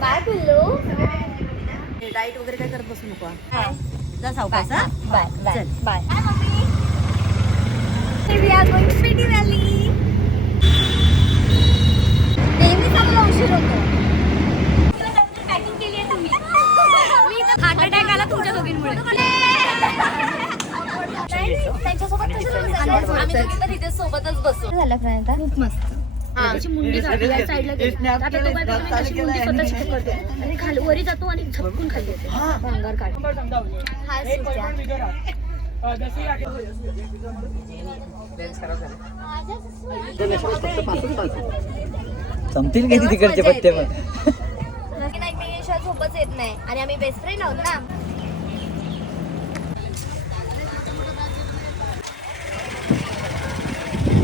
Bye पिल्लू. Diet वगैरे काय करत बसू नको. जा सावकाश. Bye bye bye. We are going to Spiti Valley. नेहमीच आम्हाला उशीर होतो. पॅकिंग केली आहे तुम्ही. मी तर हार्ट अटॅक आला तुमच्या दोघींमुळे. त्यांच्यासोबत आम्ही पण इथे सोबतच बसू. झालं फ्रेंड खूप मस्त. त्याची मुंडी साईडला गेली. आता तो काय करतो त्याची मुंडी स्वतःच करतो आणि खाली वरी जातो आणि झपकून खाली येतो. भांगार काढ. हा सुट्या. संपतील किती तिकडचे पत्ते मग. नाही मी झोपच येत नाही आणि आम्ही बेस्ट फ्रेंड आहोत ना.